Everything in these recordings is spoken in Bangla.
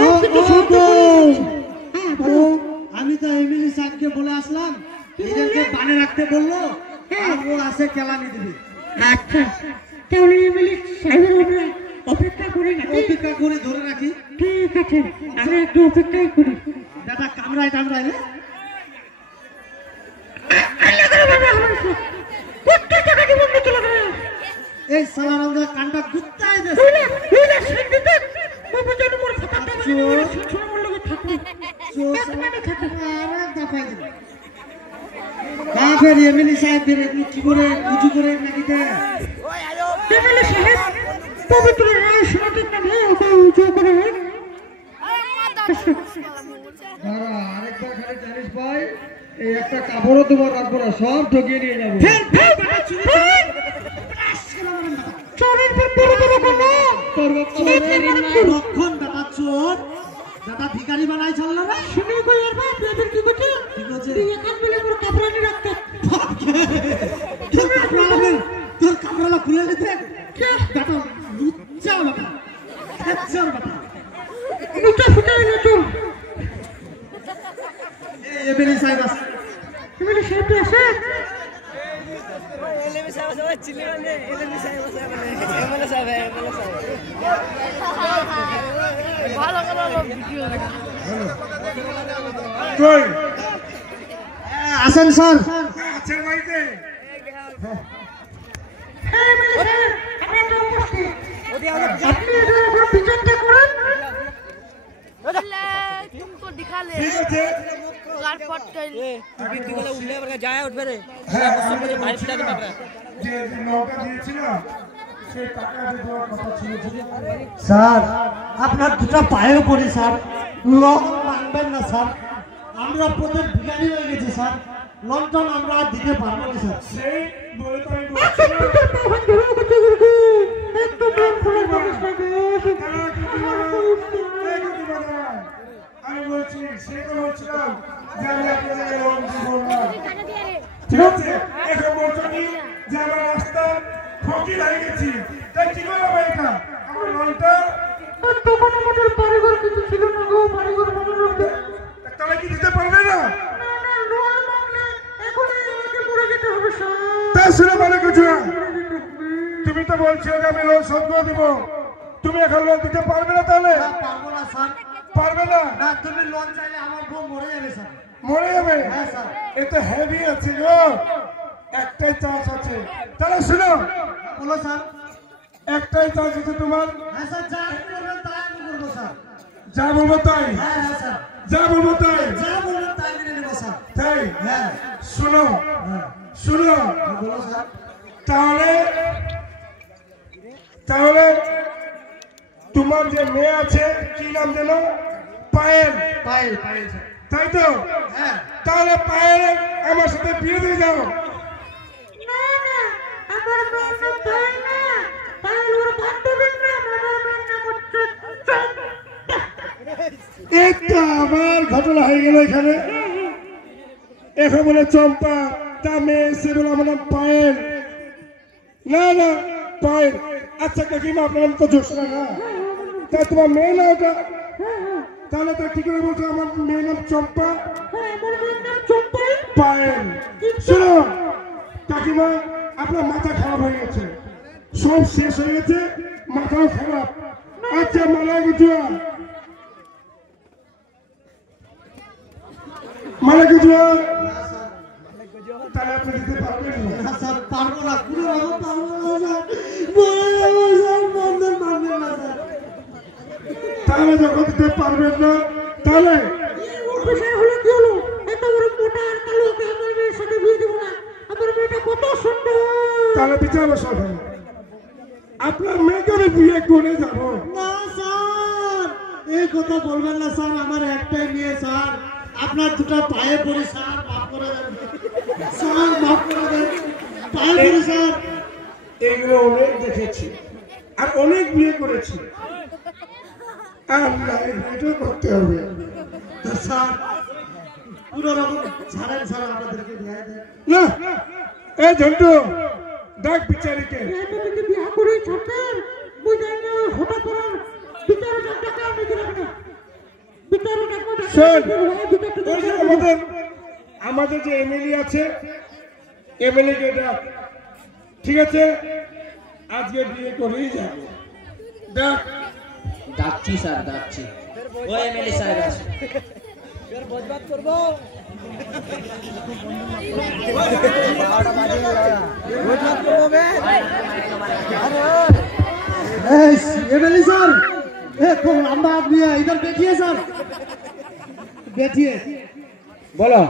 সব কিছু আমি তো এমএলএ সাহেবকে বলে আসলাম এদেরকে বানে রাখতে বললো আর ও আসে কেলানি দিবি। আচ্ছা তাহলে এমএলএ সাহেবের আমরা অপেক্ষা করে ধরে রাখি। ঠিক আছে আমরা একটু অপেক্ষাই করি। দাদা কামড়ায় টামড়ায় রে এই সালার আমরা কানটা গুত্তাই দে ফের এমএলএ সাহেব ফের কি করে উঁচু করে নাকি দে এমএলএ সাহেব পবিত্র রায় শোনাতে নামে ওকে উঁচু করে আরেকবার খালি জানিস ভাই এই একটা কাপড়ও তোমার রাখবো না সব ঢুকিয়ে নিয়ে যাবো। রক্ষণ দাদা চোর দাদা ভিখারি বানাই চললো না শুনে কই আর বাপ এদের কি করছে কি করছে তুই এখান বলে মোর কাপড়ানি রাখতে তোর কাপড়ালা খুলে নিতে দাদা লুচ্চা বাবা খেচ্ছর বাবা লুচ্চা ফুটাই না তো এমএলএ সাহেব আছে এমএলএ সাহেব আছে এমএলএ সাহেব আছে চিলি মানে এমএলএ সাহেব আছে এমএলএ সাহেব ভালো করে ভিডিও কই আসেন স্যার আছেন ভাইতে হ্যাঁ এমএলএ সাহেব আমরা তো উপস্থিত আপনি এটা এখন বিচারটা করেন तुमको दिखा ले ঠিক আছে गारपट कर তুই দিকে উঠলে আবার যায় উঠবে রে হ্যাঁ সবকে ভাই পিটাতে পারবে যে নৌকা দিয়েছিল সেই টাকা দেওয়ার কথা ছিল স্যার আপনার দুটো পায়েও পড়ি স্যার লোন মানবেন না স্যার আমরা প্রত্যেক ভিখারি হয়ে গেছি স্যার লোনটা আমরা দিতে পারবো না স্যার সেই বলে তো আমি আমি বলছি সেটা বলছিলাম যে আমি আপনাদের লোন দিব না ঠিক আছে এখন বলছি যে আমরা রাস্তা ফকির হয়ে গেছি তাই কি করবো এটা আমার লোনটা তখন আমাদের বাড়িঘর কিছু ছিল না গো বাড়িঘর বানানোর তাহলে কি দিতে পারবে না তুমি তো বলছো যে আমি লোন শোধ করে দিব তুমি এখন লোন দিতে পারবে না তাহলে পারবো না স্যার পারবে না না তুমি লোন চাইলে আমার বউ মরে যাবে স্যার মরে যাবে হ্যাঁ স্যার এ তো হেভি আছে গো একটাই চান্স আছে তাহলে শুনো বলো স্যার একটাই চান্স আছে তোমার হ্যাঁ স্যার যা বলবেন তাই আমি করবো স্যার যা বলবো তাই হ্যাঁ হ্যাঁ স্যার যা বলবো তাই যা বলবো তাই মেনে নেবো স্যার তাই হ্যাঁ শুনো শুনো বলো স্যার তাহলে তাহলে তোমার যে মেয়ে আছে কি নাম যেন পায়েল পায়েল পায়েল তাই তো হ্যাঁ তাহলে পায়েল আমার সাথে বিয়ে দিয়ে যাও না না আমার নাম পায়েল না পায়েল ওর বান্ধবীর নাম আমার নাম হচ্ছে একটা আবার ঘটনা হয়ে গেল এখানে এখন বলে চম্পা তা মেয়ে এসে বলে আমার নাম পায়েল না না পায়েল আচ্ছা কাকিমা আপনার নাম তো জোসনা না তা তোমার মেয়ে না ওটা তাহলে তা কি করে বলছো আমার মেয়ের নাম চম্পা আমার নাম চম্পা পায়েল শোনো কাকিমা আপনার মাথা খারাপ হয়ে গেছে সব শেষ হয়ে গেছে মাথাও খারাপ আচ্ছা মালা গুজুয়া মালা গুজুয়া তাহলে আপনি দিতে পারবেন না স্যার পারবো না কোনো রকম পারবো না স্যার তাহলে যখন দিতে পারবেন না তাহলে বিষয় হলো কি হলো এত বড় মোটা আর কালো আমার মেয়ের সাথে বিয়ে দেবো না আমার মেয়েটা কত সুন্দর তাহলে বিচার বসা হবে আপনার মেয়েকে আমি বিয়ে করে যাবো না স্যার এই কথা বলবেন না স্যার আমার একটাই মেয়ে স্যার আপনার দুটো পায়ে পড়ি স্যার মাফ করে দেন স্যার মাফ করে দেন পায়ে পড়ি স্যার এগুলো অনেক দেখেছি আর অনেক বিয়ে করেছি আমরা এটা করতে হবে তো স্যার পুরো রকম ছাড়েন স্যার আমাদেরকে বিয়ে দেন না এই ঝন্টু ডাক বিচারিকে এতদিকে বিয়ে করে ছাড়তেন বুঝাই না হঠাৎ করে বিচারের টাকা আমি দিলাম না শোন, ওই যে আমাদের যে এমএলএ আছে, এমএলএ কে ডাক, ঠিক আছে? আজকে বিয়ে করেই যাবো। ডাক। ডাকছি স্যার, ডাকছি। ও এমএলএ সাহেব আসে। এর বজবাত করব। বজবাত করব বে। एमएलए सर, खूब लंबा आदमी है, इधर बैठिए सर, बैठिए। বলো,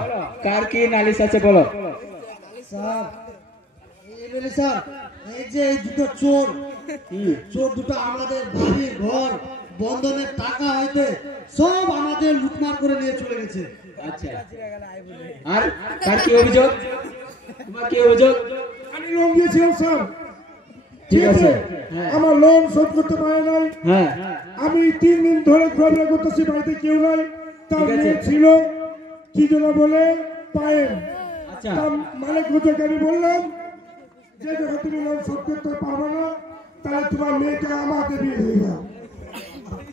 কার কি নালিশ আছে বলো। স্যার, এমএলএ স্যার, এই যে এই দুটো চোর দুটো আমাদের বাড়ির ঘর বন্ধনের টাকা হইতে সব আমাদের লুটমার করে নিয়ে চলে গেছে। আচ্ছা, আর কার কি অভিযোগ? তোমার কি অভিযোগ? আমি লোন দিয়েছিলাম স্যার, ঠিক আছে। আমার লোন শোধ করতে পারে নাই। হ্যাঁ, আমি 3 দিন ধরে ঘোরাফেরা করতেছি, বাড়িতে কেউ নাই। তার মেয়ে ছিল কি যেন বলে পায়েল। আচ্ছা, তার মালিক হুজুরকে আমি বললাম যে দেখো তুমি লোন শোধ করতে পারবে না, তাহলে তোমার মেয়েকে আমাকে বিয়ে দিয়ে দাও।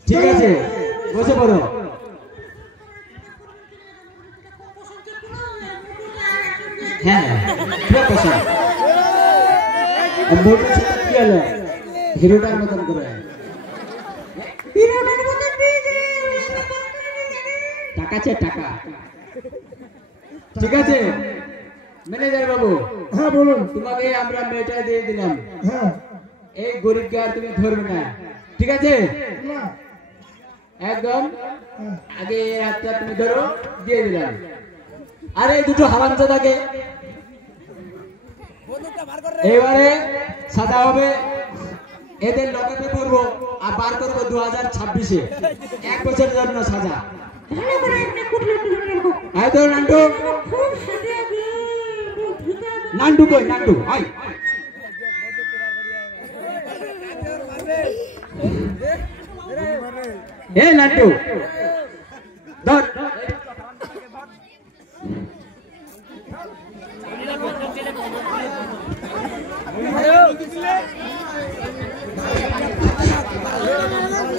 ঠিক আছে, বসে পড়ো। হ্যাঁ, ঠিক আছে। মোটর সাইকেল কি হলো? হিরোটার মতন করে। টাকা আছে, টাকা। ঠিক আছে ম্যানেজার বাবু। হ্যাঁ বলুন। তোমাকে আমরা মেয়েটা দিয়ে দিলাম। হ্যাঁ, এই গরিবকে আর তুমি ধরবে না, ঠিক আছে? না একদম আগে এই হাতটা তুমি ধরো, দিয়ে দিলাম। আর এই দুটো হারামজাদাকে এবারে সাজা হবে, এদের লকাপে করবো আর বার করবো 2026-এ 1 বছরের জন্য সাজা। আয় তো নান্টু, নান্টু কই? নান্টু আয়। এ নান্টু ধর।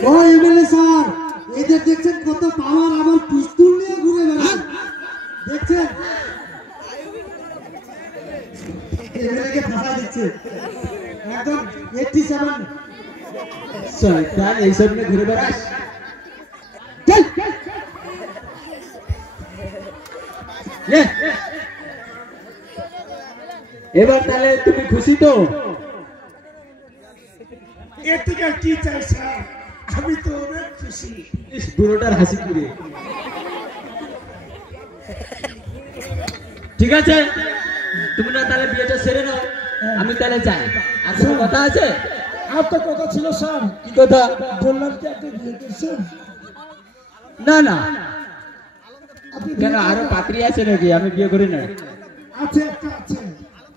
ও এমএলএ স্যার, এদের দেখছেন কত পাওয়ার, আমার পিস্তল নিয়ে ঘুরে বেড়ায়, দেখছেন? এমএলএ কে ফাঁসা দিচ্ছে একদম 87। শয়তান, এইসব নিয়ে ঘুরে বেড়াস। চল লে। এবার তাহলে তুমি খুশি তো? এর থেকে আর কি চাই স্যার, আমি তো অনেক খুশি। ইস, বুড়োটার হাসি করে। ঠিক আছে, তোমরা তাহলে বিয়েটা সেরে নাও, আমি তাহলে যাই। আর কোনো কথা আছে? আপনার কথা ছিল স্যার। কি কথা? বললাম কি আপনি বিয়ে করছেন? না না, আপনি কেন আরো পাত্রী আছে নাকি? আমি বিয়ে করি না। আছে, একটা আছে।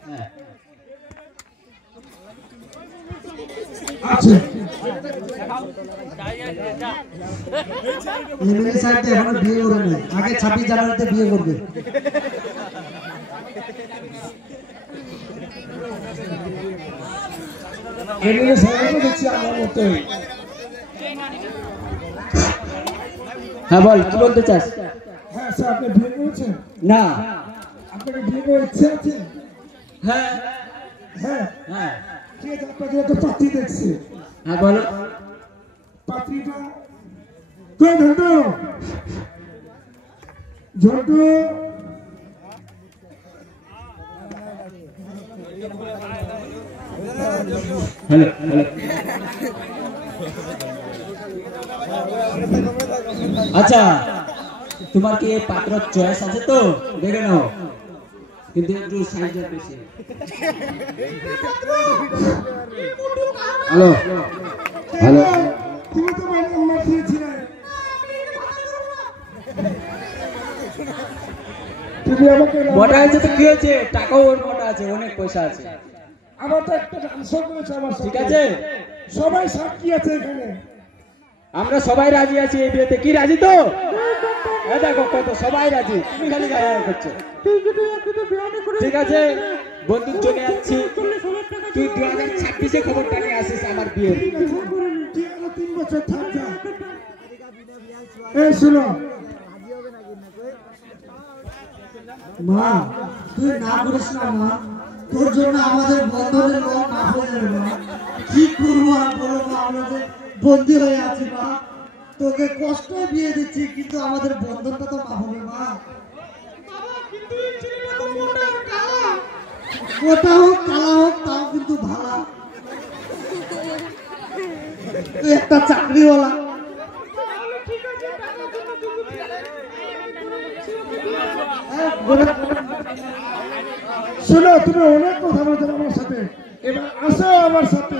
হ্যাঁ, আছে। এমএলএ সাহেব তো এখনো বিয়ে করে নাই, আগে 26 জানুয়ারিতে বিয়ে করবে। এমএলএ সাহেবও দেখছি আমার মতোই। হ্যাঁ বল, কি বলতে চাস? হ্যাঁ স্যার, আপনি বিয়ে করেছেন? না। আপনাকে বিয়ে করার ইচ্ছে আছে? হ্যাঁ হ্যাঁ, হ্যাঁ ঠিক আছে। আপনাকে একটা পাত্রী দেখছি। হ্যাঁ বলো। পাত্রীটা কই? Jhantu, Jhantu, hello hello. আচ্ছা, তোমার কি এই পাত্র চয়েস আছে তো? দেখে নাও, কিন্তু একটু সাইজটা বেশি। Hello hello. তুমি তো মানে নাম্বার দিয়েছিলে। তুমি আমাকে মোটা আছে তো কি হয়েছে? টাকাও ওর মোটা আছে, অনেক পয়সা আছে। আমার তো একটা ডান্সও করেছে আমার সাথে। ঠিক আছে, সবাই সাক্ষী আছে এখানে। আমরা সবাই রাজি আছি এই বিয়েতে। কি রাজি তো? এই দেখো কত সবাই রাজি, তুমি খালি গায়ে করছো। ঠিক আছে, বন্দুক চলে যাচ্ছি। তুই 2026-এ খবরটা নিয়ে আসিস আমার বিয়ের। ঠিক আছে, তুই আরো 3 বছর থাক যা। এই শুনো, মা তুই না করিস না মা, তোর জন্য আমাদের বন্ধনের লোন মাফ হয়ে যাবে মা। কি করবো আর বলো মা, আমরা যে বন্দী হয়ে আছি মা, তোকে কষ্ট বিয়ে দিচ্ছি কিন্তু আমাদের বন্ধনটা তো মাফ হবে মা। ওটা হোক কালা হোক তাও কিন্তু ভালো, তুই একটা চাকরিওয়ালা। শোনো, তুমি অনেক কথা বলছো আমার সাথে, এবার আসো আমার সাথে।